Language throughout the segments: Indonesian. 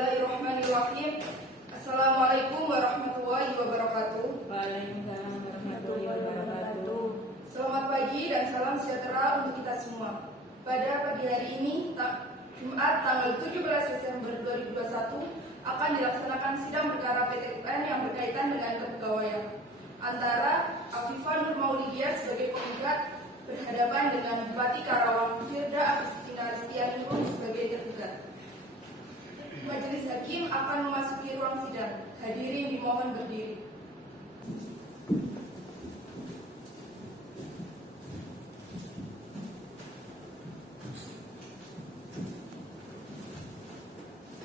Bismillahirrahmanirrahim. Assalamualaikum warahmatullahi wabarakatuh. Waalaikumsalam warahmatullahi wabarakatuh. Selamat pagi dan salam sejahtera untuk kita semua. Pada pagi hari ini, Jumat tanggal 17 Desember 2021, akan dilaksanakan sidang perkara PT UN yang berkaitan dengan kepegawaian antara Afifah Nur Maulidia sebagai penggugat berhadapan dengan Bupati Karawang Firda Agustina Ristianingrum sebagai tergugat. Majelis Hakim akan memasuki ruang sidang. Hadirin dimohon berdiri.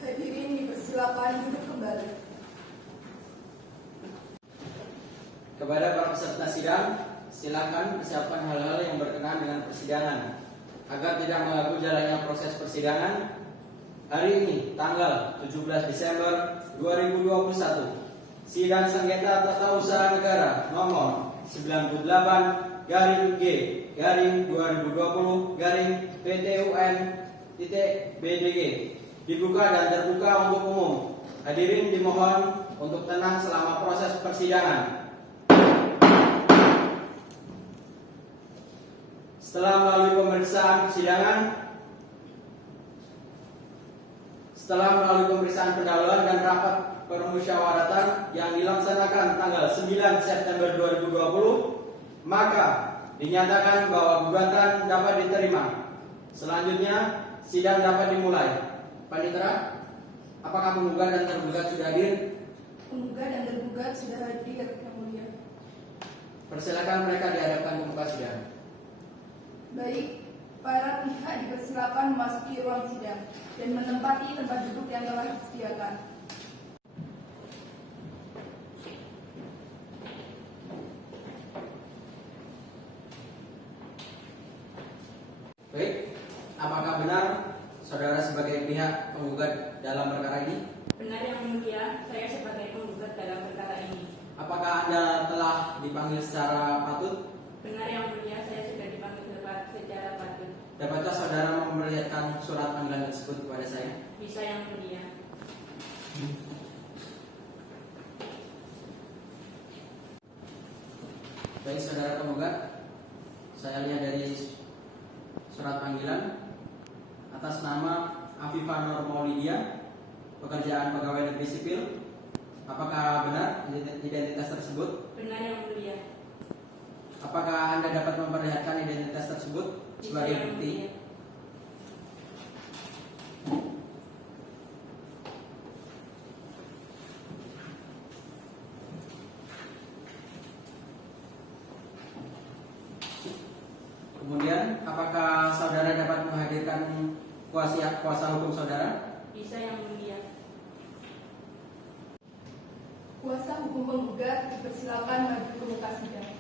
Hadirin dipersilakan duduk kembali. Kepada para peserta sidang, silakan persiapkan hal-hal yang berkenaan dengan persidangan agar tidak mengganggu jalannya proses persidangan. Hari ini, tanggal 17 Desember 2021, sidang sengketa tata usaha negara nomor 98/G/2020/PTUN.BDG dibuka dan terbuka untuk umum. Hadirin dimohon untuk tenang selama proses persidangan. Setelah melalui pemeriksaan pendahuluan dan rapat permusyawaratan yang dilaksanakan tanggal 9 September 2020, maka dinyatakan bahwa gugatan dapat diterima. Selanjutnya, sidang dapat dimulai. Panitera, apakah penggugat dan tergugat sudah hadir? Penggugat dan tergugat sudah hadir, Yang Mulia. Persilakan mereka dihadapkan ke muka sidang. Baik, para pihak dipersilakan memasuki ruang sidang dan menempati tempat duduk yang telah disediakan. Baik, apakah benar saudara sebagai pihak penggugat dalam perkara ini? Benar Yang Mulia, saya sebagai penggugat dalam perkara ini. Apakah Anda telah dipanggil secara patut? Benar Yang Mulia, saya sudah dipanggil secara patut. Dapatkah saudara memperlihatkan surat panggilan tersebut kepada saya? Bisa Yang Mulia. Baik saudara penggugat, saya lihat dari surat panggilan atas nama Afifah Nur Maulidia, pekerjaan pegawai negeri sipil. Apakah benar identitas tersebut? Benar Yang Mulia. Apakah Anda dapat memperlihatkan identitas tersebut sebagai bukti? Kemudian, apakah saudara dapat menghadirkan kuasa hukum saudara? Bisa Yang Mulia. Kuasa hukum penggugat dipersilakan maju ke muka sidang.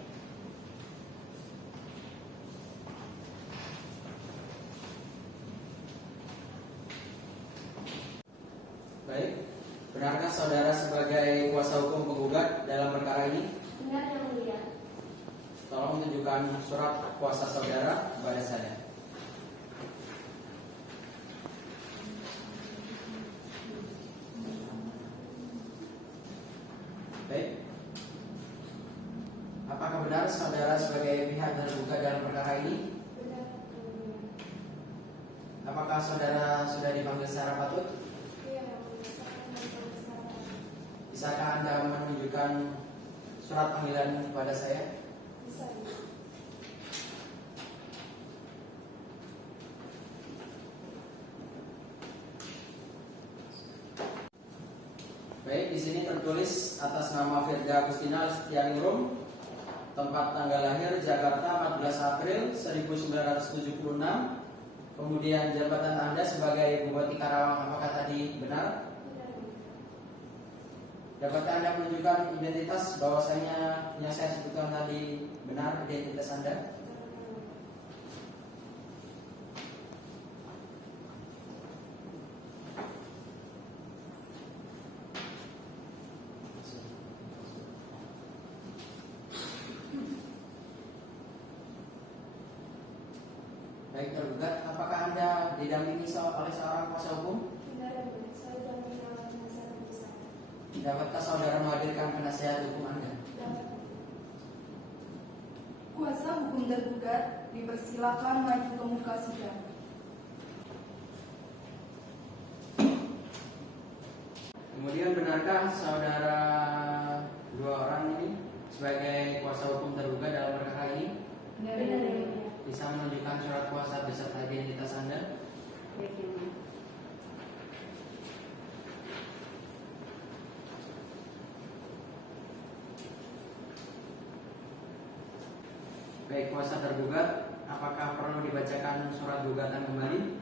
Baik, benarkah saudara sebagai kuasa hukum penggugat dalam perkara ini? Benar Yang Mulia. Tolong tunjukkan surat kuasa saudara kepada saya. Baik. Apakah benar saudara sebagai pihak tergugat dalam perkara ini? Benar. Apakah saudara sudah dipanggil secara patut? Bisakah Anda menunjukkan surat panggilan kepada saya? Bisa. Baik, di sini tertulis atas nama Firda Agustina Ristianingrum, tempat tanggal lahir Jakarta 14 April 1976. Kemudian jabatan Anda sebagai Bupati Karawang, apakah tadi benar? Dapatkah Anda menunjukkan identitas bahwasanya yang saya sebutkan tadi benar identitas Anda? Baik tergugat, apakah Anda didampingi oleh seorang kuasa hukum? Benar, saya didampingi Dapatkah saudara menghadirkan penasehat hukum Anda? Kuasa hukum tergugat dipersilakan maju ke muka sidang. Kemudian benarkah saudara dua orang ini sebagai kuasa hukum tergugat dalam perkara ini? Benar, Yang Mulia. Bisa menunjukkan surat kuasa beserta identitas Anda? Baik, Yang Mulia. Baik, kuasa tergugat, apakah perlu dibacakan surat gugatan kembali?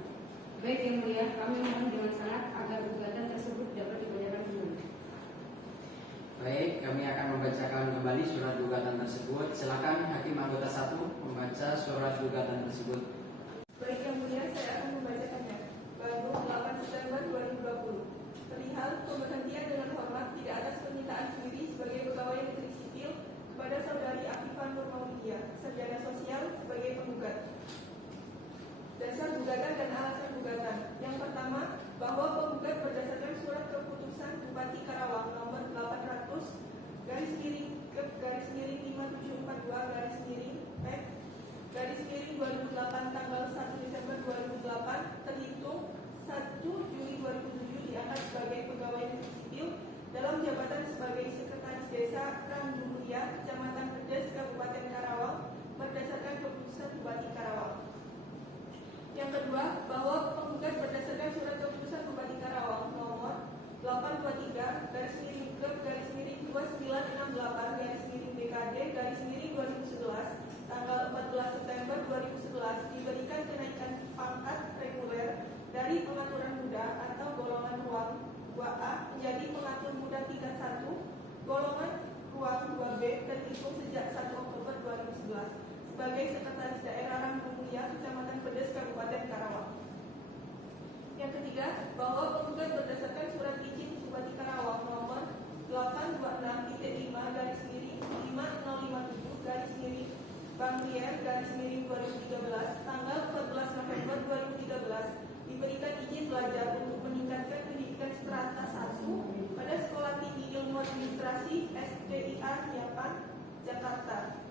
Baik, Yang Mulia, kami mohon dengan sangat agar gugatan tersebut dapat dibacakan kembali. Baik, kami akan membacakan kembali surat gugatan tersebut. Silakan Hakim Anggota 1 membaca surat gugatan tersebut. Baik Yang Mulia, saya akan membacakannya. Bandung 8 September 2020. Perihal pemberhentian dengan hormat tidak atas permintaan sendiri sebagai pegawai negeri sipil kepada saudari Afifah Nur Maulidia, sarjana sosial sebagai penggugat. Dasar gugatan dan alasan gugatan. Yang pertama, bahwa penggugat berdasarkan surat keputusan Bupati Karawang nomor 800 garis miring 5742 garis miring PEK garis miring 2008 tanggal 1 Desember 2008 terhitung 1 Juli 2007 diangkat sebagai pegawai negeri sipil dalam jabatan sebagai sekretaris desa Randumulia, Kecamatan Pedes, Kabupaten Karawang berdasarkan keputusan Bupati Karawang. Yang kedua, bahwa penggugat berdasarkan surat keputusan Bupati Karawang nomor 823 garis miring ke garis miring 2968 garis miring BKD garis miring 2011 tanggal 14 September 2011 diberikan kenaikan pangkat reguler dari pengaturan muda atau golongan ruang 2A menjadi pengatur muda tingkat 1 golongan ruang 2B terhitung sejak 1 Oktober 2011 sebagai sekretaris daerah Rangkumulia, Kecamatan Pedes, Kabupaten Karawang. Yang ketiga, bahwa penggugat berdasarkan surat izin Bupati Karawang nomor 826.5 garis miring 5057 garis miring Bangrier garis miring 2013 tanggal 14 November 2013 diberikan izin belajar untuk meningkatkan pendidikan strata 1 pada Sekolah Tinggi Ilmu Administrasi STIA Yapan, Jakarta.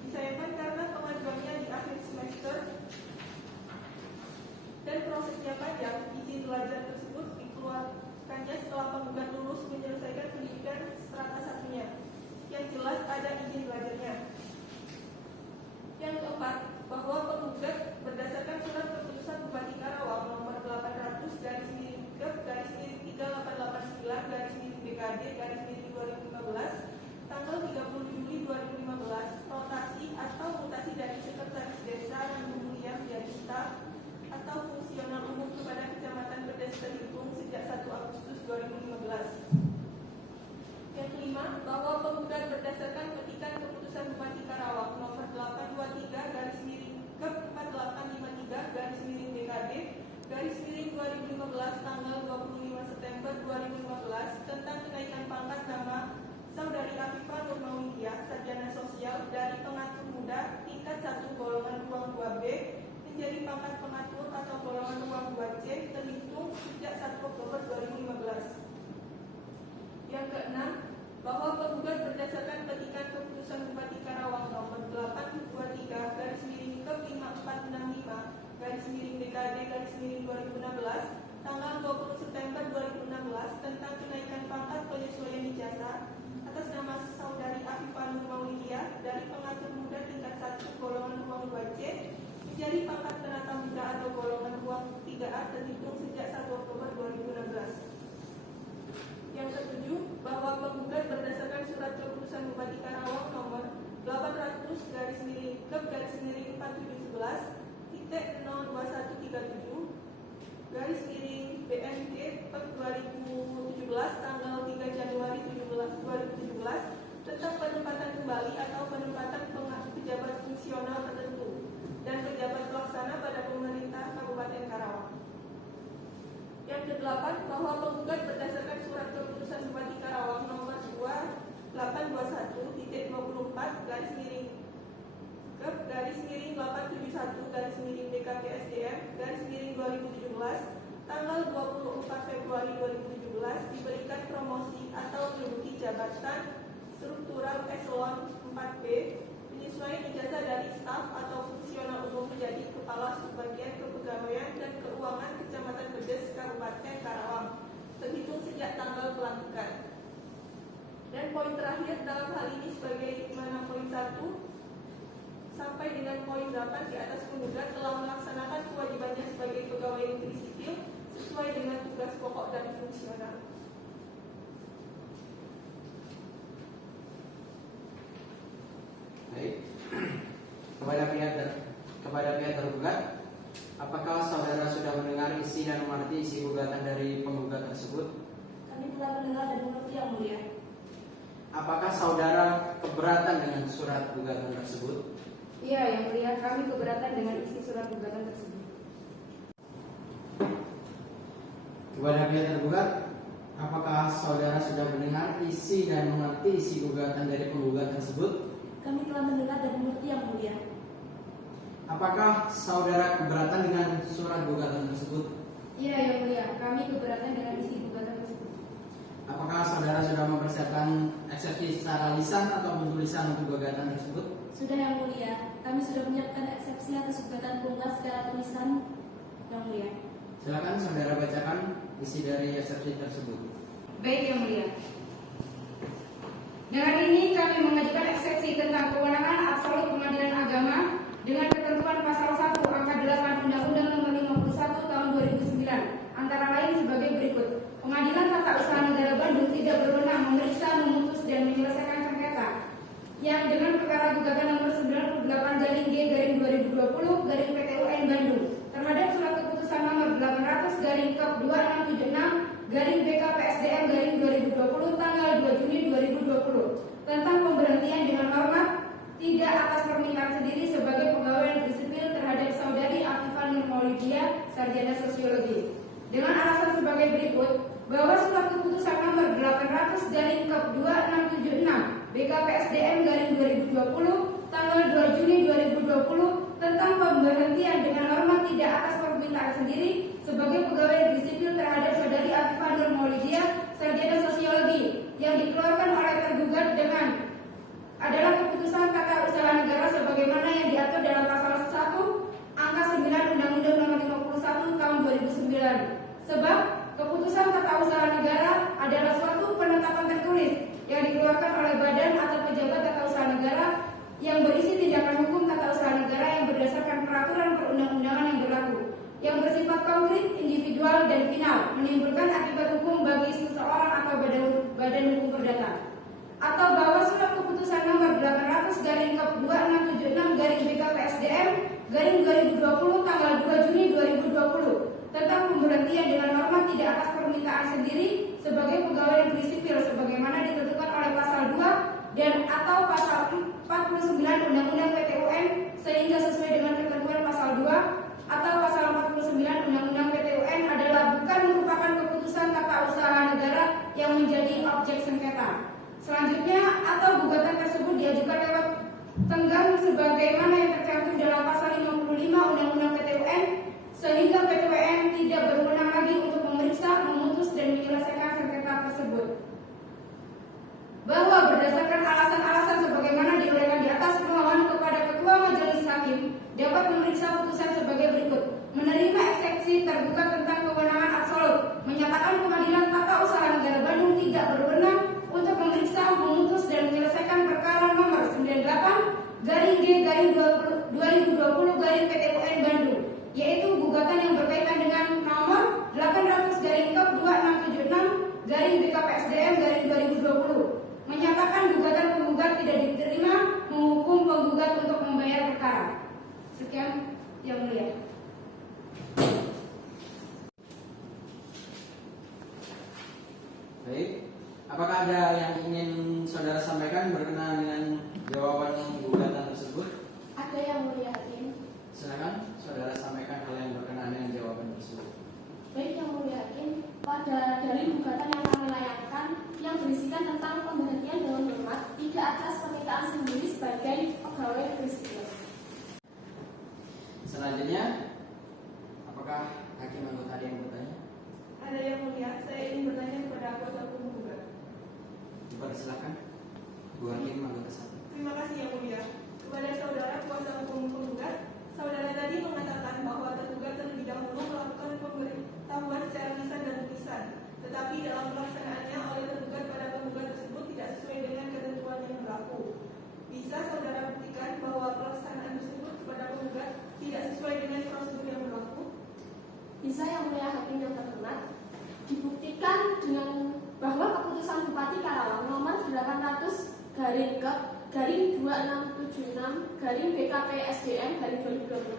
Disayangkan karena pengajuannya di akhir semester dan prosesnya panjang, izin belajar tersebut dikeluarkannya setelah penggugat lulus menyelesaikan pendidikan strata satunya. Yang jelas ada izin belajarnya. Yang keempat, bahwa penggugat berdasarkan surat keputusan Bupati Karawang nomor 800 garis miring garis miring 3889 garis miring BKD garis miring 2015 tanggal 30 Juli 2015 rotasi atau mutasi dari sekretaris desa Rangkumulia menjadi staf atau fungsional umum kepada Kecamatan Pedes terhitung sejak 1 Agustus 2015. Yang kelima, bahwa penggugat berdasarkan petikan keputusan Bupati Karawang nomor 823 garis miring ke 4853 garis miring BKD garis miring 2015 tanggal 25 September 2015 tentang kenaikan pangkat nama Saudari Afifah Nur Maulidia, sarjana sosial dari pengatur muda tingkat 1 golongan ruang 2B menjadi pangkat pengatur atau golongan ruang 2C terhitung sejak 1 Oktober 2015. Yang keenam, bahwa penggugat berdasarkan petikan keputusan Bupati Karawang nomor 823 garis miring ke 5465 garis miring BKD garis miring 2016 tanggal 20 September 2016 tentang kenaikan pangkat penyesuaian ijazah atas nama Saudari Afifah Nur Maulidia dari pengatur muda tingkat 1 golongan ruang 2C menjadi pangkat penata muda atau golongan ruang 3A terhitung sejak 1 Oktober 2016. Yang ketujuh, bahwa penggugat berdasarkan surat keputusan Bupati Karawang nomor 800 garis miring ke garis miring 4711 titik 02137 garis miring BMD per 2017 tanggal 3 Januari 2017 tentang penempatan kembali atau penempatan pejabat fungsional tertentu dan pejabat pelaksana pada pemerintah Kabupaten Karawang. Yang kedelapan, bahwa penggugat berdasarkan surat keputusan Bupati Karawang nomor 2821.24 garis miring ke garis miring 871 garis miring BKP SDM garis miring 2017 tanggal 24 Februari 2017 diberikan promosi jabatan struktural eselon 4B, penyesuaian ijazah dari staf atau fungsional umum menjadi kepala subbagian kepegawaian dan keuangan Kecamatan Bedes, Kabupaten Karawang, terhitung sejak tanggal pelantikan. Dan poin terakhir dalam hal ini sebagai mana poin 1 sampai dengan poin 8 di atas penggugat telah melaksanakan kewajibannya sebagai pegawai negeri sipil sesuai dengan tugas pokok dan fungsional. Baik. Kepada pihak tergugat, apakah saudara sudah mendengar isi dan mengerti isi gugatan dari penggugat tersebut? Kami telah mendengar dan mengerti yang mulia. Apakah saudara keberatan dengan surat gugatan tersebut? Iya yang mulia, kami keberatan dengan isi surat gugatan tersebut. Kepada pihak tergugat, apakah saudara sudah mendengar isi dan mengerti isi gugatan dari penggugat tersebut? Kami telah mendengar dan mengerti yang mulia. Apakah saudara keberatan dengan surat gugatan tersebut? Iya yang mulia, kami keberatan dengan isi gugatan tersebut. Apakah saudara sudah mempersiapkan eksepsi secara lisan atau tulisan untuk gugatan tersebut? Sudah yang mulia, kami sudah menyiapkan eksepsi atas gugatan penggugat secara tulisan yang mulia. Silakan saudara bacakan isi dari eksepsi tersebut. Baik yang mulia. Dengan ini kami mengajukan eksepsi tentang kewenangan absolut Pengadilan Agama dengan ketentuan pasal 1 angka 8 Undang-Undang Nomor 51 Tahun 2009 antara lain sebagai berikut. Pengadilan Tata Usaha Negara Bandung tidak berwenang memeriksa, memutus dan menyelesaikan sengketa yang dengan perkara gugatan nomor 98/G/2020 /PT-UN Bandung terhadap surat keputusan nomor 800/BKPSDM/2020 tanggal 2 Juni 2020 tentang pemberhentian dengan hormat tidak atas permintaan sendiri sebagai pegawai negeri sipil terhadap saudari Afifah Nur Maulidia, sarjana sosiologi, dengan alasan sebagai berikut bahwa surat keputusan nomor 800/2676 BKPSDM/2020 tanggal 2 Juni 2020 tentang pemberhentian dengan hormat tidak atas permintaan sendiri sebagai pegawai negeri sipil terhadap saudari Afifah Nur Maulidia, sarjana sosiologi, yang dikeluarkan oleh tergugat dengan adalah keputusan tata usaha negara sebagaimana yang diatur dalam pasal 1 angka 9 Undang-Undang Nomor 51 Tahun 2009. Sebab keputusan tata usaha negara adalah suatu penetapan tertulis yang dikeluarkan oleh badan atau pejabat tata usaha negara yang berisi tindakan hukum tata usaha negara yang berdasarkan peraturan perundang-undangan yang berlaku, yang bersifat konkret, individual, dan final, menimbulkan akibat hukum bagi seseorang atau badan hukum perdata. Atau bahwa surat keputusan nomor 800/2676/BKPSDM/2020 tanggal 2 Juni 2020 tentang pemberhentian dengan hormat tidak atas permintaan sendiri sebagai pegawai negeri sipil sebagaimana ditentukan oleh pasal 2 dan atau pasal 49 Undang-Undang PT-UN sehingga sesuai dengan ketentuan pasal 2 atau pasal 49 Undang-Undang PT-UN adalah bukan merupakan keputusan tata usaha negara yang menjadi objek sengketa. Selanjutnya, atau gugatan tersebut diajukan lewat tenggang sebagaimana yang tercantum dalam pasal 55 Undang-Undang PT-UN sehingga PT-UN tidak berwenang lagi untuk memeriksa, memutus, dan menyelesaikan sengketa tersebut. Bahwa berdasarkan alasan-alasan sebagaimana diuraikan di atas, pemohon kepada Ketua Majelis Hakim dapat memeriksa putusan sebagai berikut: menerima eksepsi tergugat tentang kewenangan absolut, menyatakan Pengadilan Tata Usaha Negara Bandung tidak berwenang untuk memeriksa, memutus, dan menyelesaikan perkara nomor 98/G/2020/PT-UN Bandung, yaitu gugatan yang berkaitan dengan nomor 800/2676/BKPSDM/2020, menyatakan gugatan penggugat tidak diterima, menghukum penggugat untuk membayar perkara. Sekian yang mulia. Baik, apakah ada yang ingin saudara sampaikan berkenaan dengan jawaban gugatan tersebut? Ada yang mulia hakim. Silakan saudara sampaikan hal yang berkenaan dengan jawaban tersebut. Baik yang mulia hakim, pada dari gugatan yang kami layangkan yang berisikan tentang pemberhentian dengan hormat tidak atas permintaan sendiri sebagai pegawai negeri sipil. Selanjutnya, apakah hakim anggota ada yang bertanya? Ada yang mulia, saya ingin bertanya kepada kuasa hukum penggugat. Silakan. Bu Hakim anggota 1. Terima kasih Yang Mulia. Kepada saudara kuasa hukum penggugat, saudara tadi mengatakan bahwa tergugat terlebih dahulu melakukan pemberitahuan secara lisan dan tulisan, tetapi dalam pelaksanaannya oleh tergugat pada penggugat tersebut tidak sesuai dengan ketentuan yang berlaku. Bisa saudara buktikan bahwa pelaksanaan tersebut kepada penggugat tidak sesuai dengan prosedur yang berlaku? Bisa Yang Mulia Hakim yang terhormat, dibuktikan dengan bahwa keputusan Bupati Karawang nomor 800/2676/BKP/SDM/2020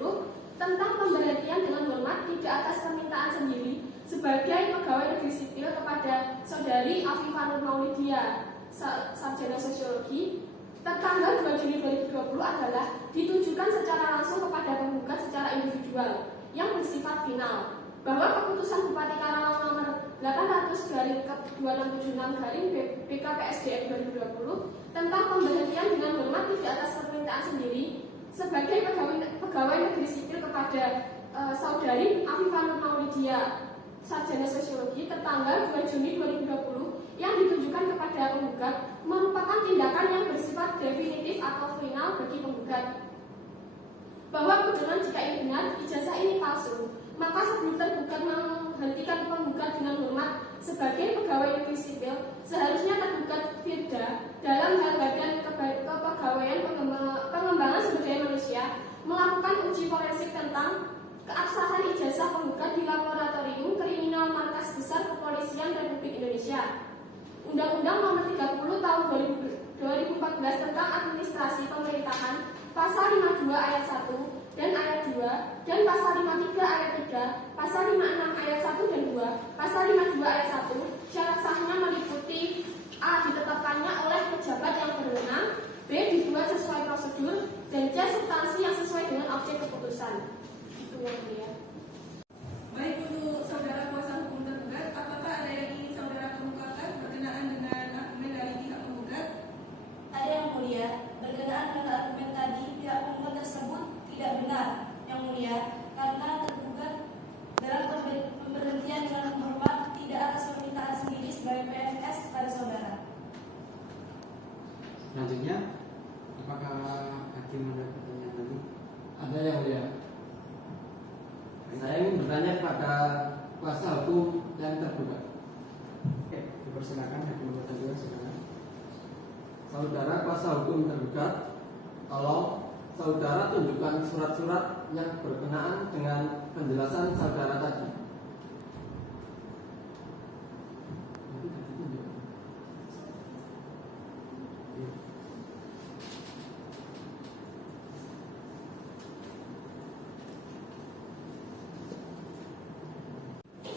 tentang pemberhentian dengan hormat tidak atas permintaan sendiri sebagai pegawai negeri sipil kepada Saudari Afifah Nur Maulidia, sarjana sosiologi, tertanggal 2 Juni 2020 adalah ditujukan secara langsung kepada penggugat secara individual yang bersifat final, bahwa keputusan Bupati Karawang nomor 800/2026/BKP/SDM/2020 tentang pemberhentian dengan hormat tidak atas permintaan sendiri sebagai pegawai negeri sipil kepada Saudari Afifah Nur Maulidia, sarjana sosiologi, tertanggal 2 Juni 2020 yang ditujukan kepada penggugat merupakan tindakan yang bersifat definitif atau final bagi penggugat. Bahwa kebetulan jika ini benar, ijazah ini palsu, maka sebelum tergugat menghentikan penggugat dengan hormat sebagai pegawai negeri sipil, seharusnya tergugat Firda dalam hal Badan Kepegawaian Pengembangan Sumber Daya Manusia melakukan uji forensik tentang keabsahan ijazah penggugat di Laboratorium Kriminal Markas Besar Kepolisian Republik Indonesia. Undang-Undang Nomor 30 Tahun 2014 tentang Administrasi Pemerintahan Pasal 52 ayat 1 dan ayat 2 dan Pasal 53 ayat 3, Pasal 56 ayat 1 dan 2, Pasal 52 ayat 1, syarat sahnya meliputi A. Ditetapkannya oleh pejabat yang berwenang, B. Dibuat sesuai prosedur, dan C. Substansi yang sesuai dengan objek keputusan. Itu yang mulia. Baik, untuk saudara kuasa hukum tergugat, apakah ada yang ingin saudara kemukakan berkenaan dengan argumen dari pihak penggugat? Ada Yang Mulia, berkenaan dengan argumen tadi, pihak penggugat tersebut tidak benar, Yang Mulia, karena tergugat dalam pemberhentian dengan hormat tidak atas permintaan sendiri sebagai PFS pada saudara. Selanjutnya, apakah hakim ada pertanyaan lagi? Ada Yang Mulia. Saya ingin bertanya kepada kuasa hukum yang tergugat. Oke, dipersilakan hakim anggota 2, silakan. Saudara kuasa hukum tergugat, tolong saudara tunjukkan surat-surat yang berkenaan dengan penjelasan saudara tadi.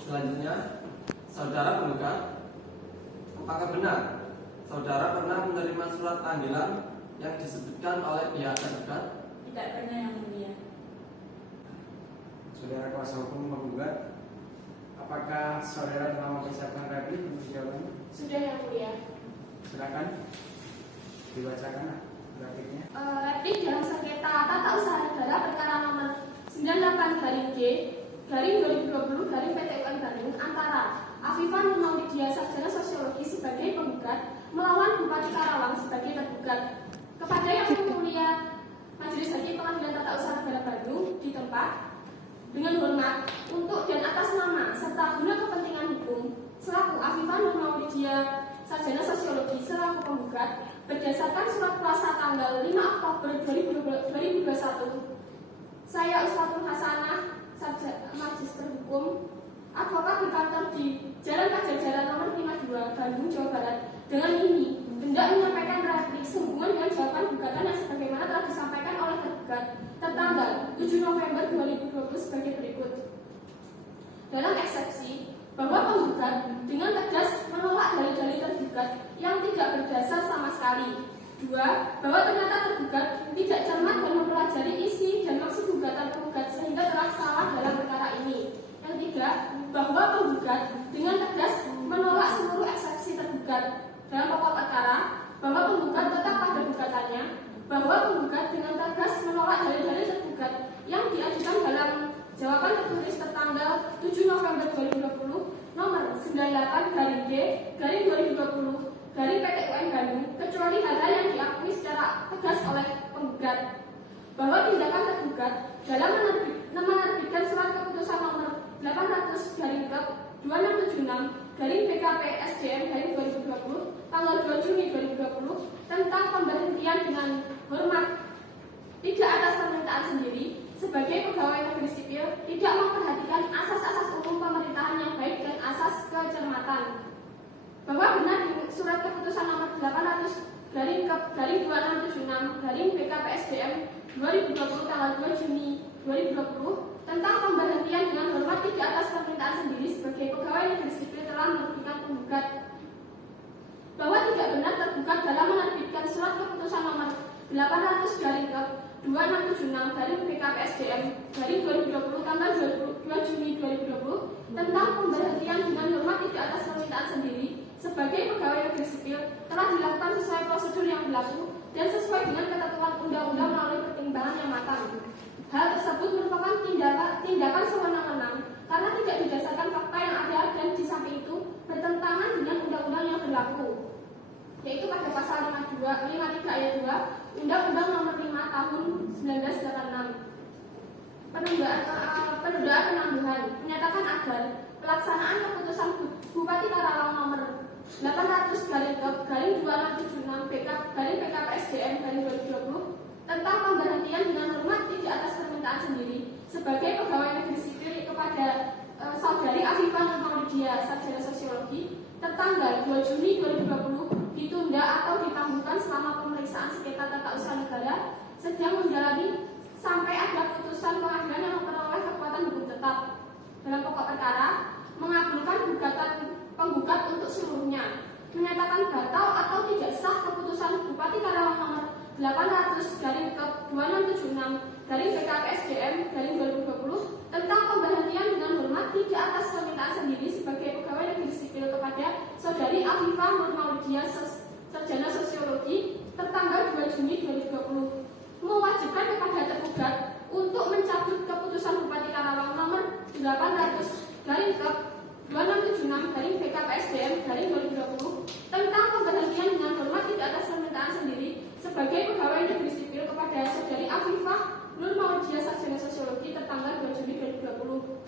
Selanjutnya, saudara penggugat, apakah benar saudara pernah menerima surat panggilan yang disebutkan oleh pihak tergugat? Tidak pernah, Yang Mulia. Saudara kuasa hukum penggugat, apakah saudara telah mempersiapkan replik untuk jawabannya? Sudah Yang Mulia. Silakan dibacakan repliknya. Replik dalam sengketa tata usaha negara perkara nomor 98/G/2020/PT UN Bandung antara Afifah Nur Maulidia, sarjana sosiologi, sebagai penggugat melawan Bupati Karawang sebagai tergugat. Kepada Yang Mulia Majelis Hakim Pengadilan Tata Usaha Negara Bandung di tempat, dengan hormat, untuk dan atas nama serta guna kepentingan hukum selaku Afifah Nur Maulidia, sarjana sosiologi, selaku penggugat, berdasarkan surat kuasa tanggal 5 Oktober 2021, saya Ustadzul Hasanah, Magister Hukum, advokat berkantor di Jalan Pajajaran nomor 52, Bandung, Jawa Barat, dengan ini hendak menyampaikan replik sehubungan dengan jawaban gugatan yang sebagaimana telah disampaikan oleh tergugat tertanggal 7 November 2020 sebagai berikut. Dalam eksepsi bahwa penggugat dengan tegas menolak dalil-dalil tergugat yang tidak berdasar sama sekali. 2. Bahwa ternyata tergugat tidak cermat dan mempelajari isi dan maksud gugatan penggugat sehingga telah salah dalam perkara ini. Yang 3. Bahwa penggugat dengan tegas menolak seluruh eksepsi tergugat dalam pokok perkara, bahwa penggugat tetap pada gugatannya, bahwa penggugat dengan tegas menolak dalil-dalil tergugat yang diajukan dalam jawaban tertulis tertanggal 7 November 2020 nomor 98/G/2020 garing PT UN Bandung kecuali hal-hal yang diakui secara tegas oleh penggugat bahwa tindakan tergugat dalam menerbitkan surat keputusan nomor 800 garing ke 2676 garing BKP SDM garing 2020 tanggal 2 Juni 2020 tentang pemberhentian dengan hormat tidak atas permintaan sendiri sebagai pegawai negeri sipil tidak memperhatikan asas-asas umum pemerintahan yang baik dan asas kecermatan. Bahwa benar di surat keputusan nomor 800 garing 2676 garing BKP SDM 2020 tanggal 2 Juni 2020 tentang pemberhentian dengan hormat tidak atas permintaan sendiri sebagai pegawai negeri sipil telah merugikan penggugat. Bahwa tidak benar tergugat dalam menerbitkan surat keputusan nomor 800 garing ke 2676 garing BKP SDM garing 2020 tanggal 2 Juni 2020 tentang pemberhentian dengan hormat tidak atas permintaan sendiri sebagai pegawai negeri sipil telah dilakukan sesuai prosedur yang berlaku dan sesuai dengan ketentuan undang-undang melalui pertimbangan yang matang. Hal tersebut merupakan tindakan sewenang-wenang karena tidak didasarkan fakta yang ada dan di samping itu bertentangan dengan undang-undang yang berlaku, yaitu pada pasal 53 ayat 2 Undang-Undang Nomor 5 Tahun 1986. Penundaan penangguhan menyatakan agar pelaksanaan keputusan Bupati Karawang nomor 800 garing 2676 garing BKP SDM garing 2020 tentang pemberhentian dengan hormat tidak atas permintaan sendiri sebagai pegawai negeri sipil kepada Saudari Afifah Nurmaulidia, sarjana sosiologi, tertanggal 2 Juni 2020 ditunda atau ditangguhkan selama pemeriksaan sengketa tata usaha negara sedang menjalani sampai ada putusan pengadilan yang memperoleh kekuatan hukum tetap. Dalam pokok perkara, mengabulkan gugatan penggugat untuk seluruhnya, menyatakan batal atau tidak sah keputusan Bupati Karawang nomor 800 garing ke 2676 garing BKP SDM garing 2020 tentang pemberhentian dengan hormat tidak atas permintaan sendiri sebagai pegawai negeri sipil kepada Saudari Afifah Nurmaulidia, sarjana sosiologi, tertanggal 2 Juni 2020, mewajibkan kepada tergugat untuk mencabut keputusan Bupati Karawang nomor 800 garing ke 2676 garing BKP SDM garing 2020 tentang pemberhentian dengan hormat tidak atas permintaan sendiri sebagai pegawai negeri sipil kepada Saudari Afifah Nurmaulidia, sarjana sosiologi, tertanggal 2 Juni 2020,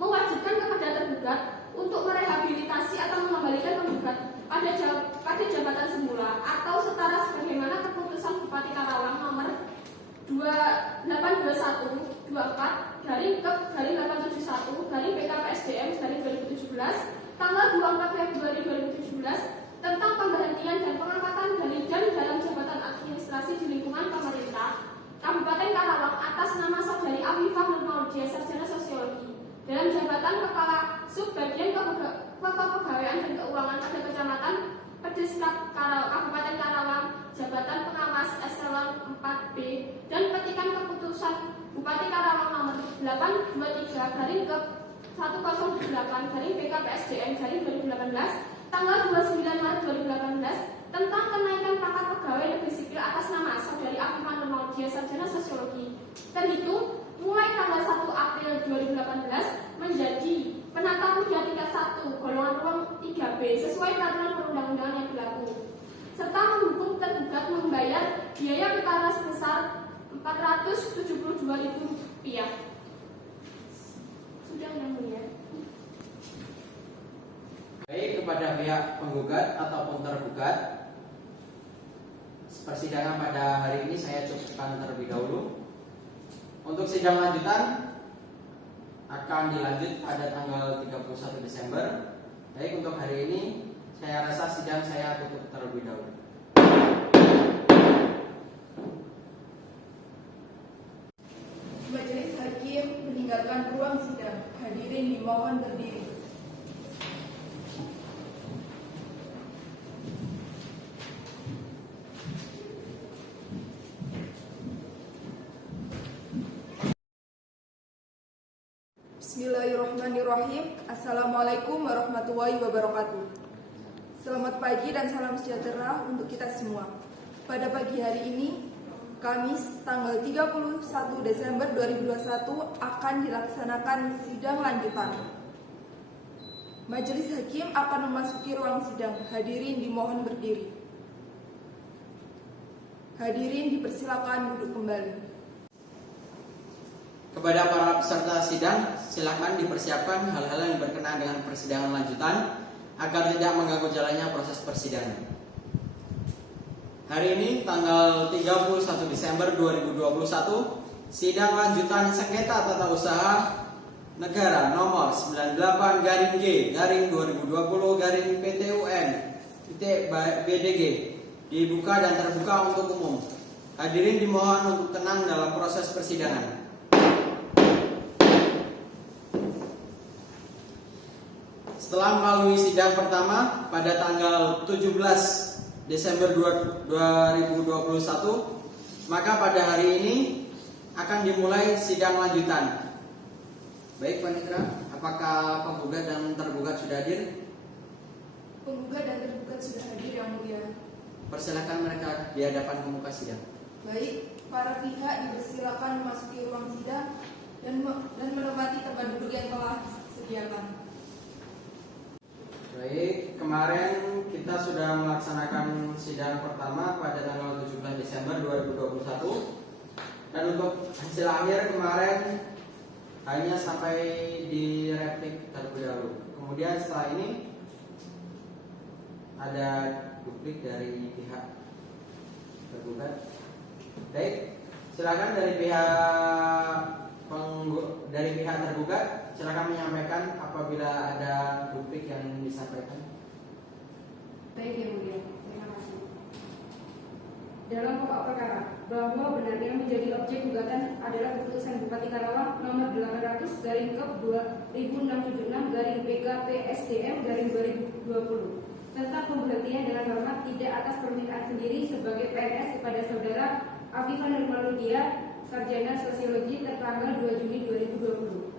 mewajibkan kepada tergugat untuk merehabilitasi atau mengembalikan penggugat pada jabatan semula atau setara sebagaimana keputusan Bupati Karawang nomor 82124 garing 871 garing BKP SDM garing 2017 tanggal 24 Februari 2017 tentang pemberhentian dan pengangkatan dan dalam jabatan administrasi di lingkungan pemerintah Kabupaten Karawang atas nama Saudari Afifah Nurmaulidia, sarjana sosiologi, dalam jabatan Kepala Subbagian Kepegawaian dan Keuangan pada Kecamatan Pedeskap Kabupaten Karawang, jabatan pengawas eselon 4B, dan petikan keputusan Bupati Karawang nomor 823 garing ke 108 garing BKP SDM garing 2018 tanggal 29 Maret 2018 tentang kenaikan pangkat pegawai negeri sipil atas nama Saudari Afifah Nurmaulidia, sarjana sosiologi, terhitung mulai tanggal 1 April 2018 menjadi penata muda tingkat 1 golongan ruang 3B sesuai peraturan perundang-undangan yang berlaku, serta mendukung tergugat membayar biaya perkara sebesar Rp472.000. Sudah, yang mulia. Baik, kepada pihak penggugat ataupun tergugat, persidangan pada hari ini saya cukupkan terlebih dahulu. Untuk sidang lanjutan akan dilanjut pada tanggal 31 Desember. Baik, untuk hari ini saya rasa sidang saya tutup terlebih dahulu. Majelis Hakim meninggalkan ruang sidang. Hadirin dimohon berdiri. Bismillahirrahmanirrahim. Assalamualaikum warahmatullahi wabarakatuh. Selamat pagi dan salam sejahtera untuk kita semua. Pada pagi hari ini, Kamis tanggal 31 Desember 2021 akan dilaksanakan sidang lanjutan. Majelis Hakim akan memasuki ruang sidang. Hadirin dimohon berdiri. Hadirin dipersilakan duduk kembali. Kepada para peserta sidang, silakan dipersiapkan hal-hal yang berkenaan dengan persidangan lanjutan agar tidak mengganggu jalannya proses persidangan. Hari ini tanggal 31 Desember 2021, sidang lanjutan sengketa tata usaha negara nomor 98-2020-PTUN-BDG dibuka dan terbuka untuk umum. Hadirin dimohon untuk tenang dalam proses persidangan. Setelah melalui sidang pertama pada tanggal 17 Desember 2021, maka pada hari ini akan dimulai sidang lanjutan. Baik, Panitra, apakah penggugat dan tergugat sudah hadir? Penggugat dan tergugat sudah hadir, Yang Mulia. Persilakan mereka di hadapan pemuka sidang. Baik, para pihak dipersilakan memasuki ruang sidang dan menempati tempat duduk yang telah disediakan. Baik, kemarin kita sudah melaksanakan sidang pertama pada tanggal 17 Desember 2021. Dan untuk hasil akhir kemarin hanya sampai di replik terlebih dahulu. Kemudian setelah ini ada duplik dari pihak tergugat. Baik, silakan dari pihak tergugat, silakan menyampaikan apabila ada duplik yang ingin disampaikan. Baik, Yang Mulia, terima kasih. Dalam pokok perkara bahwa benarnya menjadi objek gugatan adalah keputusan Bupati Karawang nomor 800/2006/PK/PSDM/2020 tentang pemberhentian dengan hormat tidak atas permintaan sendiri sebagai PNS kepada saudara Afifah Nurmaulidia, Sarjana Sosiologi tertanggal 2 Juni 2020.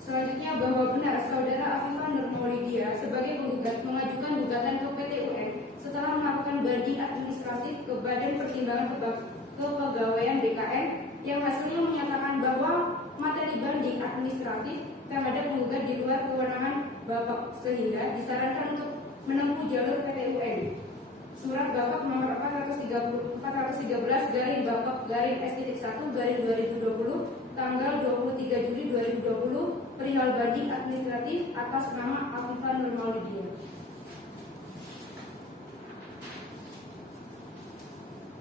Selanjutnya bahwa benar saudara Afifah Nurmaulidia sebagai penggugat mengajukan gugatan ke PT UN setelah melakukan banding administratif ke Badan Pertimbangan Kepegawaian BKN yang hasilnya menyatakan bahwa materi banding administratif terhadap penggugat di luar kewenangan Bapak sehingga disarankan untuk menempuh jalur PT UN. Surat Bapak nomor 413/Bapak-S1/2020 tanggal 23 Juli 2020 perihal banding administratif atas nama Afifah Nurmaulidia.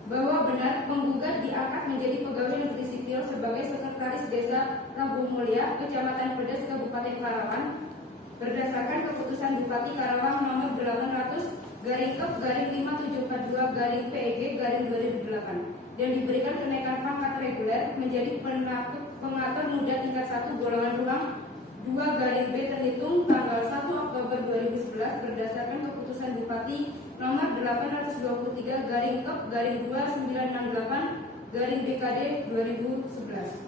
Bahwa benar penggugat diangkat menjadi pegawai negeri sipil sebagai sekretaris desa Rabu Mulia, Kecamatan Pedes, Kabupaten Karawang, berdasarkan keputusan Bupati Karawang nomor 800/572/PEG/2008 dan diberikan kenaikan pangkat reguler menjadi pengatur muda tingkat 1 golongan ruang 2/B terhitung tanggal 1 Oktober 2011 berdasarkan keputusan Bupati nomor 820/2/2968/BKD 2011.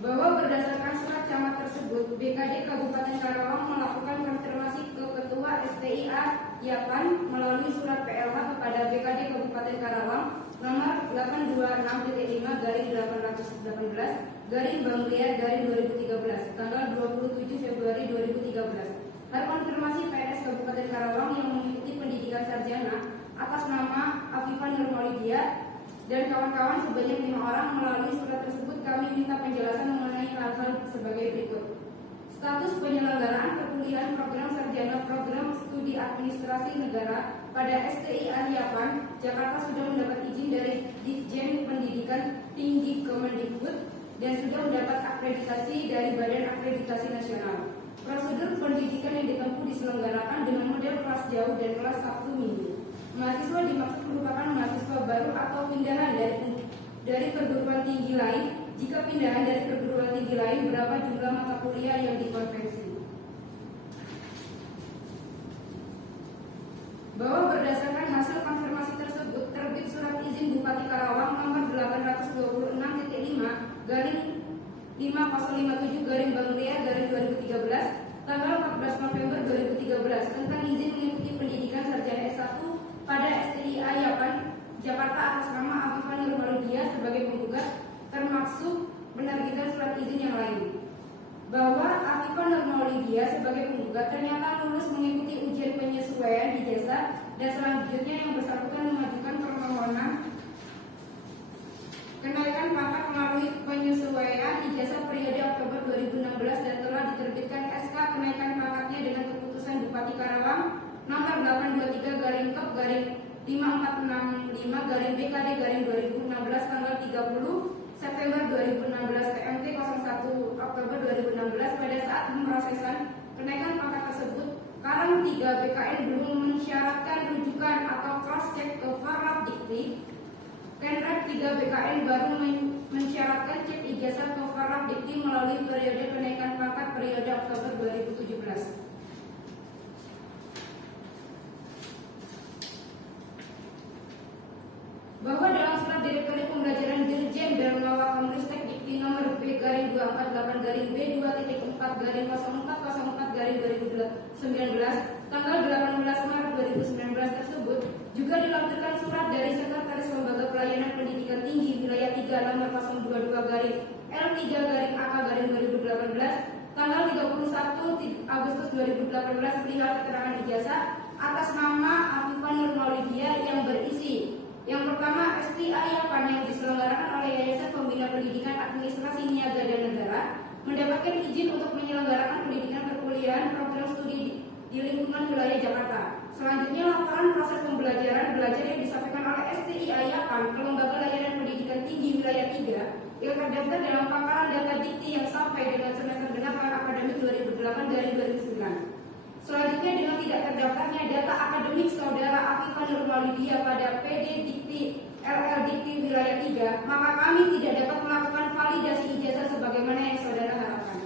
Bahwa berdasarkan surat camat tersebut, BKD Kabupaten Karawang melakukan konfirmasi ke Ketua STIA Yapan melalui surat PLH kepada BKD Kabupaten Karawang nomor 826-5/2018/Banglia/2013 tanggal 27 Februari 2013. Hal konfirmasi PNS Kabupaten Karawang yang mengikuti pendidikan sarjana atas nama Afifah Nurmaulidia dan kawan-kawan sebanyak 5 orang. Melalui surat tersebut kami minta penjelasan mengenai hal-hal sebagai berikut. Status penyelenggaraan perkuliahan program sarjana program studi administrasi negara pada STIA Yapan Jakarta sudah mendapat izin dari Ditjen Pendidikan Tinggi Kemendikbud dan sudah mendapat akreditasi dari Badan Akreditasi Nasional. Prosedur pendidikan yang ditempuh diselenggarakan dengan model kelas jauh dan kelas Sabtu Minggu. Mahasiswa dimaksud merupakan mahasiswa baru atau pindahan dari perguruan tinggi lain. Jika pindahan dari perguruan tinggi lain, berapa jumlah mata kuliah yang dikonversi? Bahwa berdasarkan hasil konfirmasi tersebut, terbit surat izin Bupati Karawang nomor 826.5/5/057/Banglia/2013 tanggal 14 November 2013 tentang izin mengikuti pendidikan sarjana S1 pada STIA Yapan Jakarta atas nama Afifah Nurmalidia sebagai penggugat, termasuk penerbitan surat izin yang lain. Bahwa Afifah Nurmalidia sebagai penggugat ternyata lulus mengikuti ujian penyesuaian ijazah dan selanjutnya yang bersangkutan mengajukan permohonan kenaikan pangkat melalui penyesuaian ijazah periode Oktober 2016 dan telah diterbitkan SK kenaikan pangkatnya dengan keputusan Bupati Karawang nomor 823/4465/BKD/2016 tanggal 30 September 2016 PMT 01 Oktober 2016 pada saat pemrosesan kenaikan pangkat tersebut Karang 3 BKN belum mensyaratkan rujukan atau cross check ke Farab Dikti. Kenrek 3 BKN baru mensyaratkan cek ijazah ke Farab Dikti melalui periode kenaikan pangkat periode Oktober 2017. Bahwa dalam surat Direktori Pembelajaran Dirjen Bermawa Komunistek Dikti nomor B-248-2B-2.4-0404-2019 tanggal 18 Maret 2019 tersebut juga dilampirkan surat dari Sekretaris Lembaga Pelayanan Pendidikan Tinggi Wilayah 3 nomor 022/L3/AK/2018 tanggal 31 Agustus 2018 perihal keterangan ijazah atas nama Afifah Nurmalidia yang berisi: yang pertama, STI yang diselenggarakan oleh Yayasan Pembina Pendidikan Administrasi Niaga dan Negara mendapatkan izin untuk menyelenggarakan pendidikan perkuliahan program studi di lingkungan wilayah Jakarta. Selanjutnya, laporan proses pembelajaran belajar yang disampaikan oleh STI Ayapan ke Lembaga Layanan Pendidikan Tinggi Wilayah 3 yang terdaftar dalam pangkalan data dikti yang sampai dengan semester genap akademik 2008-2009. Selanjutnya, dengan tidak terdaftarnya data akademik saudara Afifah Nurmalidia pada PD Dikti LL Dikti Wilayah 3, maka kami tidak dapat melakukan validasi ijazah sebagaimana yang saudara harapkan.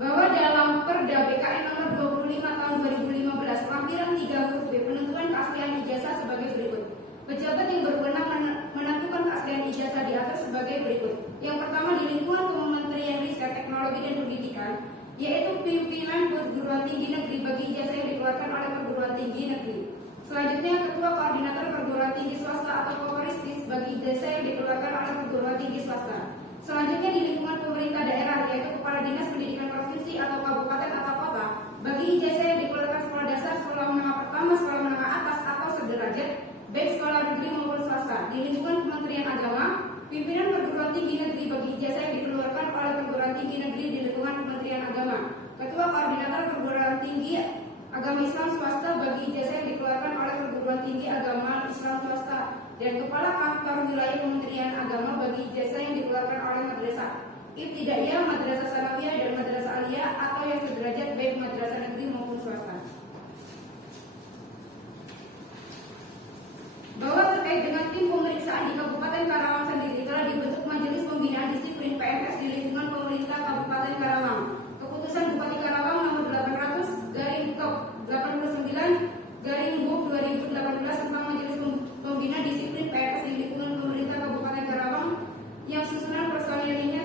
Bahwa dalam Perda BKN nomor 25 tahun 2015 lampiran 3 huruf B penentuan keaslian ijazah sebagai berikut. Pejabat yang berwenang menentukan keaslian ijazah diatur sebagai berikut. Yang pertama, di lingkungan Kementerian Riset, Teknologi dan Pendidikan, yaitu pimpinan perguruan tinggi negeri bagi ijazah yang dikeluarkan oleh perguruan tinggi negeri. Selanjutnya, Ketua Koordinator Perguruan Tinggi Swasta atau Kokoristis bagi ijazah yang dikeluarkan oleh perguruan tinggi swasta. Selanjutnya, di lingkungan pemerintah daerah, yaitu Kepala Dinas Pendidikan Provinsi atau Kabupaten atau Kota bagi ijazah yang dikeluarkan sekolah dasar, sekolah menengah pertama, sekolah menengah atas atau sederajat, baik sekolah negeri maupun swasta. Di lingkungan Kementerian Agama, pimpinan perguruan tinggi negeri bagi ijazah yang dikeluarkan oleh perguruan tinggi negeri di lingkungan Kementerian Agama. Ketua Koordinator Perguruan Tinggi Agama Islam Swasta bagi ijazah yang dikeluarkan oleh perguruan tinggi agama Islam Swasta, dan Kepala Kantor Wilayah Kementerian Agama bagi ijazah yang dikeluarkan oleh Madrasah Ibtidaiyah, Madrasah Sanawiyah, dan Madrasah Aliyah atau yang sederajat baik madrasah negeri maupun swasta. Bahwa terkait dengan tim pemeriksaan di Kabupaten Karawang sendiri telah dibentuk Majelis Pembinaan Disiplin PNS di lingkungan pemerintah Kabupaten Karawang. Keputusan Bupati Karawang nomor 800/89/BUP 2018 tentang Majelis Pembinaan Disiplin PNS di lingkungan pemerintah Kabupaten Karawang yang susunan personilnya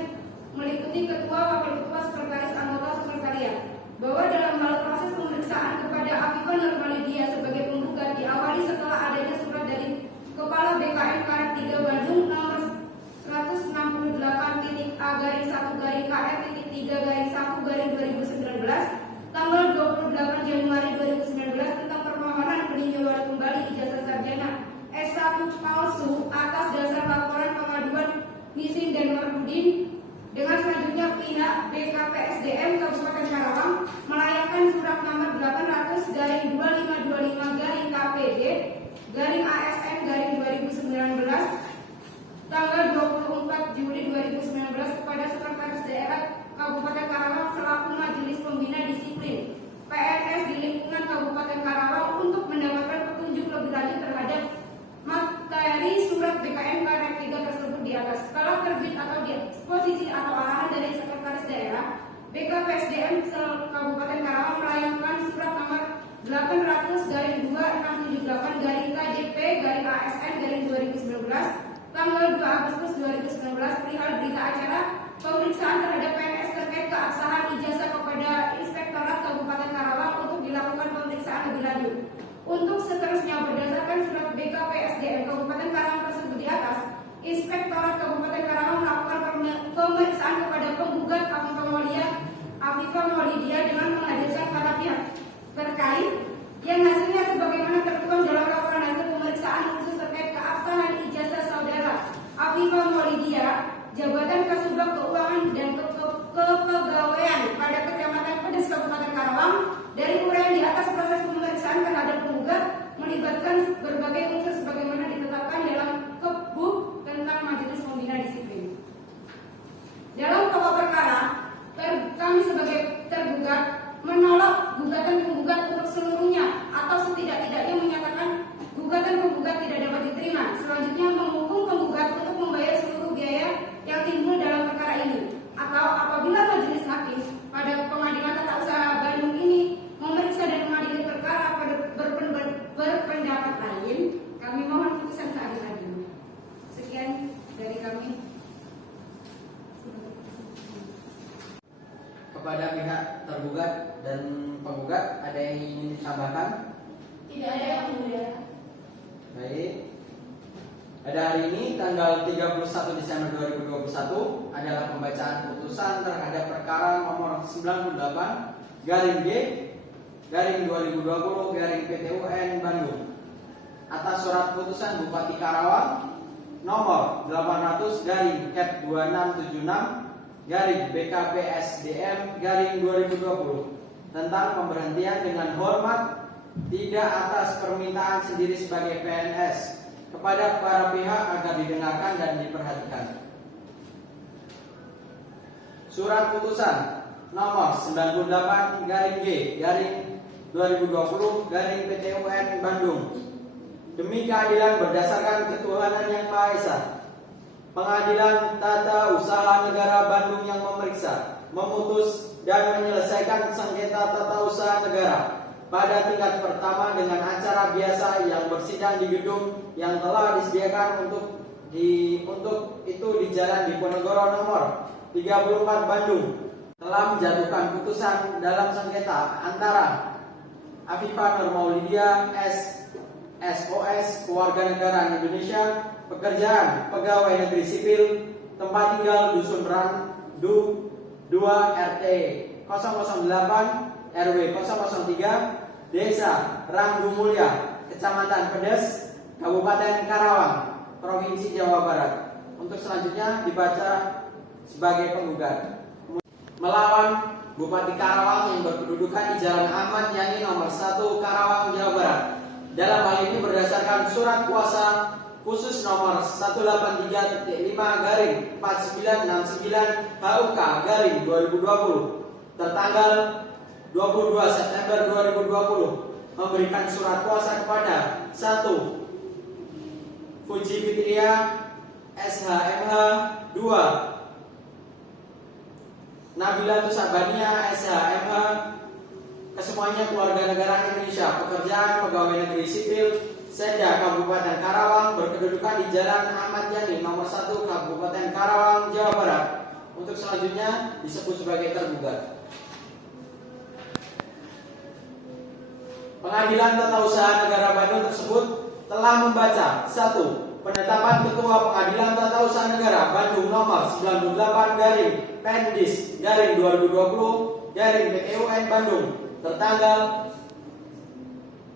meliputi ketua, wakil ketua, sekretaris, anggota sekretariat. Bahwa dalam hal proses pemeriksaan kepada Afifah Nurmalidia sebagai penggugat diawali setelah adanya surat dari Kepala BKN Karang 3 Bandung nomor 168-A/1-KR.3-1-2019 tanggal 28 Januari 2019 tentang permohonan peninjauan kembali ijazah sarjana S1 palsu atas dasar laporan pengaduan Nisin dan Marudin. Dengan selanjutnya pihak BKPSDM Kabupaten Karawang melayangkan surat nomor 800/KPD/ASN/2019 tanggal 24 Juli 2019 kepada Sekretaris Daerah Kabupaten Karawang selaku Majelis Pembina Disiplin PNS di lingkungan Kabupaten Karawang untuk mendapatkan petunjuk lebih lanjut terhadap materi surat BKN Karang 3 tersebut di atas. Kalau terbit atau disposisi atau arahan dari Sekretaris Daerah BKPSDM Kabupaten Karawang melayangkan surat nomor 800/2678/KJP/ASN/2019 tanggal 2 Agustus 2019 perihal berita acara pemeriksaan terhadap PNS terkait keabsahan ijazah kepada Inspektorat Kabupaten Karawang untuk dilakukan pemeriksaan lebih lanjut. Untuk seterusnya berdasarkan surat BKPSDM Kabupaten Karawang tersebut di atas, Inspektorat Kabupaten Karawang melakukan pemeriksaan kepada penggugat Afifah Maulidia dengan menghadirkan para pihak terkait yang hasilnya sebagaimana tertuang dalam laporan hasil pemeriksaan khusus terkait keabsahan ijazah saudara Afifah Maulidia, jabatan Kasubag Keuangan dan Kepegawaian pada Kecamatan Pedes Kabupaten Karawang. Dari uraian di atas, proses pemeriksaan terhadap penggugat melibatkan berbagai unsur sebagaimana ditetapkan dalam Kepbu tentang Majelis Pembina Disiplin. Dalam pokok perkara, kami sebagai tergugat menolak gugatan penggugat untuk seluruhnya atau setidak-tidaknya menyatakan gugatan penggugat tidak dapat diterima. Selanjutnya menghukum penggugat untuk membayar seluruh biaya yang timbul dalam perkara ini, atau apabila majelis hakim pada Pengadilan Tata Usaha Bandung ini memeriksa dan mengadili perkara berpendapat lain, kami mohon putusan seadil-adilnya. Sekian dari kami. Kepada pihak tergugat dan penggugat, ada yang ingin ditambahkan? Tidak ada yang mulia. Baik. Pada hari ini tanggal 31 Desember 2021 adalah pembacaan putusan terhadap perkara nomor 98-G-2020-PT-UN Bandung atas surat putusan Bupati Karawang nomor 800-26-BKPSDM-2020 tentang pemberhentian dengan hormat tidak atas permintaan sendiri sebagai PNS kepada para pihak agar didengarkan dan diperhatikan. Surat putusan nomor 98-G-2020-PT-UN Bandung. Demi keadilan berdasarkan ketuhanan yang Maha Esa, Pengadilan Tata Usaha Negara Bandung yang memeriksa, memutus dan menyelesaikan sengketa tata usaha negara pada tingkat pertama dengan acara biasa yang bersidang di gedung yang telah disediakan untuk itu di Jalan Diponegoro nomor 34 Bandung, telah menjatuhkan putusan dalam sengketa antara Afifah Nur Maulidia SOS Kewarganegaraan Indonesia, pekerjaan pegawai negeri sipil, tempat tinggal Dusun Randu 2 RT 008 RW 003 Desa Randu Mulia, Kecamatan Pedes, Kabupaten Karawang, Provinsi Jawa Barat. Untuk selanjutnya dibaca sebagai penggugat. Melawan Bupati Karawang yang berkedudukan di Jalan Ahmad Yani nomor 1 Karawang, Jawa Barat. Dalam hal ini berdasarkan surat kuasa khusus nomor 183.5/4969 HUK/2020 tertanggal 22 September 2020 memberikan surat kuasa kepada 1. Fuji Fitria SHMH, 2. Nabila Tusabania SHMH, kesemuanya keluarga negara Indonesia, pekerjaan pegawai negeri sipil, Seda Kabupaten Karawang, berkedudukan di Jalan Ahmad Yani nomor 1 Kabupaten Karawang, Jawa Barat. Untuk selanjutnya disebut sebagai tergugat. Pengadilan Tata Usaha Negara Bandung tersebut telah membaca 1. Penetapan Ketua Pengadilan Tata Usaha Negara Bandung nomor 98/Pendis/2020/PT-UN Bandung tertanggal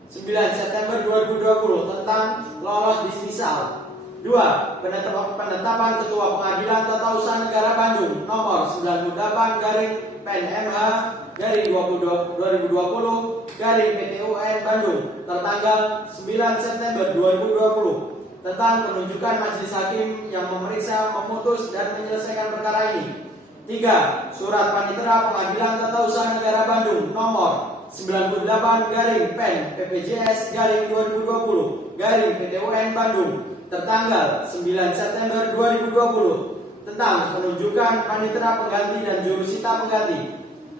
9 September 2020 tentang lolos dismisal. 2. Penetapan Ketua Pengadilan Tata Usaha Negara Bandung nomor 98/MH/2020/PT-UN Bandung tertanggal 9 September 2020 tentang penunjukan majelis hakim yang memeriksa, memutus, dan menyelesaikan perkara ini. 3. Surat Panitera Pengadilan Tata Usaha Negara Bandung nomor 98-PPJS/2020/PT-UN Bandung tertanggal 9 September 2020 tentang penunjukan panitera pengganti dan jurusita pengganti.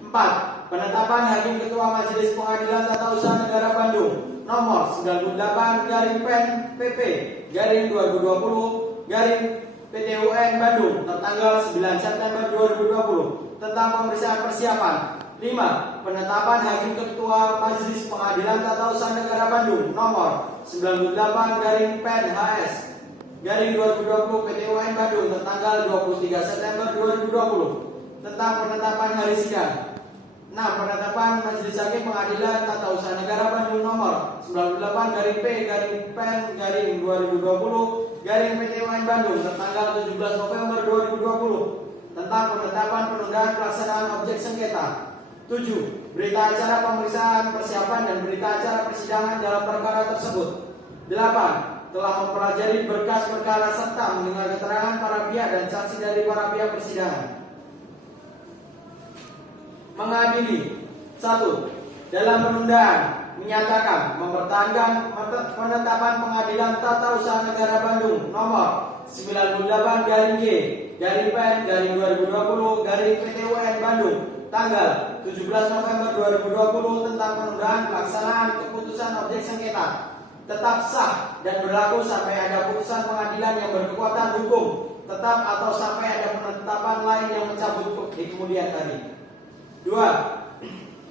4. Penetapan Hakim Ketua Majelis Pengadilan Tata Usaha Negara Bandung nomor 98-PP/2020/PT-UN Bandung tertanggal 9 September 2020 tentang pemeriksaan persiapan 5. Penetapan Hakim Ketua Majelis Pengadilan Tata Usaha Negara Bandung nomor 98/PN-HS/2020 PT UAN Bandung tertanggal 23 September 2020 tentang penetapan hari sidang. 6. Penetapan Majelis Hakim Pengadilan Tata Usaha Negara Bandung nomor 98/P/2020 PT UAN Bandung tertanggal 17 November 2020 tentang penetapan penundaan pelaksanaan objek sengketa. 7. Berita acara pemeriksaan persiapan dan berita acara persidangan dalam perkara tersebut. 8. Telah mempelajari berkas perkara serta mendengar keterangan para pihak dan saksi dari para pihak persidangan. Mengadili. 1. Dalam penundaan menyatakan mempertahankan penetapan Pengadilan Tata Usaha Negara Bandung nomor 98/PN/2020 PT UAN Bandung tanggal 17 November 2020 tentang penundaan pelaksanaan keputusan objek sengketa tetap sah dan berlaku sampai ada putusan pengadilan yang berkekuatan hukum tetap atau sampai ada penetapan lain yang mencabut di kemudian hari. 2.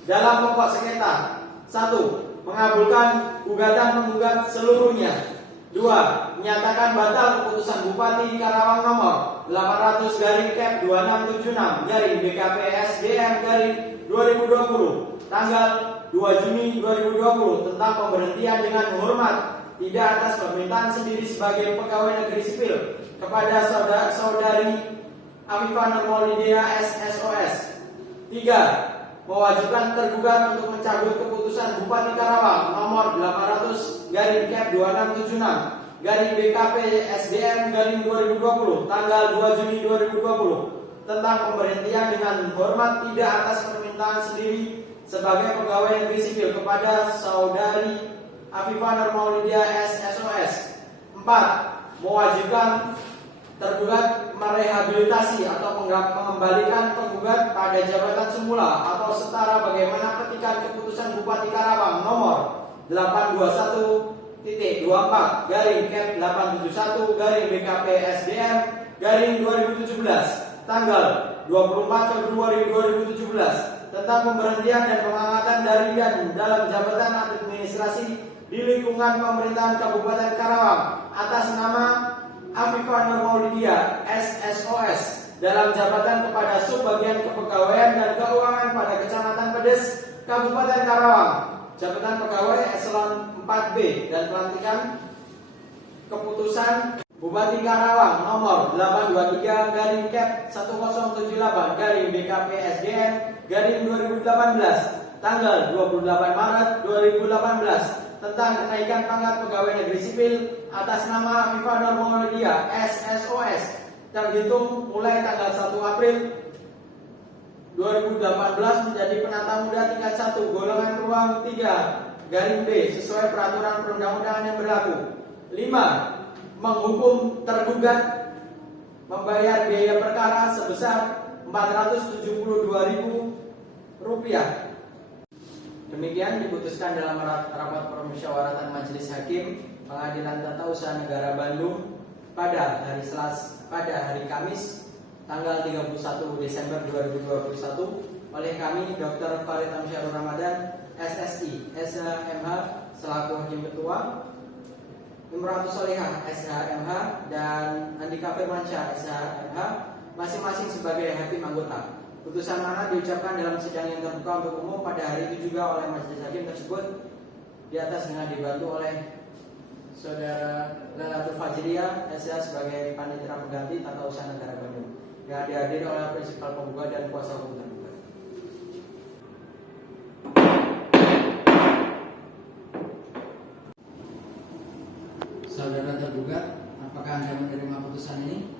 Dalam pokok sengketa. 1. Mengabulkan gugatan penggugat seluruhnya. 2. Menyatakan batal keputusan Bupati Karawang nomor 800/KEP26/BKP/SDM/2020 tanggal 2 Juni 2020 tentang pemberhentian dengan menghormat tidak atas permintaan sendiri sebagai pegawai negeri sipil kepada saudari Afifah Nurmaulidia SSOS. 3. Mewajibkan tergugat untuk mencabut keputusan Bupati Karawang nomor 800/KEP26/BKP/SDM/2020 tanggal 2 Juni 2020 tentang pemberhentian dengan hormat tidak atas permintaan sendiri sebagai pegawai negeri sipil kepada saudari Afifah Nurmaulidia SSOS. 4. Mewajibkan tergugat merehabilitasi atau mengembalikan penggugat pada jabatan semula atau setara bagaimana petikan keputusan Bupati Karawang nomor 821-871-BKP/SDM/2017 tanggal 24 Februari 2017 tentang pemberhentian dan pengangkatan dari dan dalam jabatan administrasi di lingkungan pemerintahan Kabupaten Karawang atas nama Afifah Nurmaulidia SSOS dalam jabatan kepada Subbagian Kepegawaian dan Keuangan pada Kecamatan Pedes, Kabupaten Karawang, jabatan pegawai eselon 4B, dan pelantikan keputusan Bupati Karawang nomor 823/1017/BKP/SDM/2018 tanggal 28 Maret 2018 tentang kenaikan pangkat pegawai negeri sipil atas nama Afifah Nurmaulidia SSOS terhitung mulai tanggal 1 April 2018 menjadi penata muda tingkat 1 golongan ruang 3/B sesuai peraturan perundang-undangan yang berlaku. 5. Menghukum tergugat membayar biaya perkara sebesar Rp472.000. Demikian diputuskan dalam rapat permusyawaratan Majelis Hakim Pengadilan Tata Usaha Negara Bandung pada hari Kamis tanggal 31 Desember 2021 oleh kami Dr. Farid Amsyarul Ramadan SSI SHMH selaku Hakim Ketua, Imratus Solihah SHMH dan Andika Firmansyah SHMH masing-masing sebagai hakim anggota. Putusan mana diucapkan dalam sidang yang terbuka untuk umum pada hari itu juga oleh majelis hakim tersebut di atas dengan dibantu oleh Saudara Lailatul Fajriah SH sebagai Panitera Pengganti Tata Usaha Negara Bandung yang dihadiri oleh prinsipal penggugat dan kuasa hukum tergugat. Saudara tergugat, apakah Anda menerima putusan ini?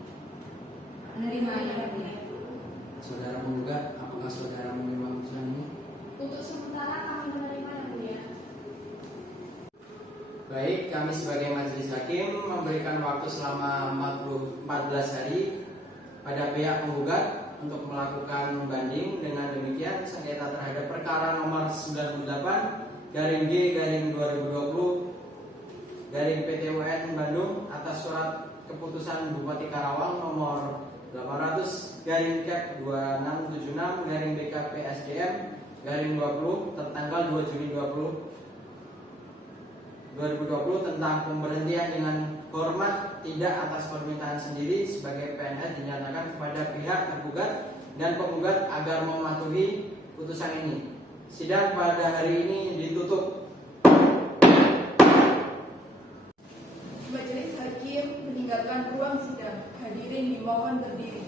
Menerima, ya mulia. Saudara penggugat, apakah saudara menerima putusan ini? Untuk sementara kami menerima yang mulia. Baik, kami sebagai majelis hakim memberikan waktu selama 14 hari pada pihak penggugat untuk melakukan banding. Dengan demikian, sengketa terhadap perkara nomor 98/G/2020 PT UAN Bandung atas surat keputusan Bupati Karawang nomor 800/2676/BKP/SDM 2020 tertanggal 2 Juni 2020 tentang pemberhentian dengan hormat tidak atas permintaan sendiri sebagai PNS dinyatakan kepada pihak tergugat dan penggugat agar mematuhi putusan ini. Sidang pada hari ini ditutup. Majelis hakim meninggalkan ruang sidang. Hadirin dimohon berdiri.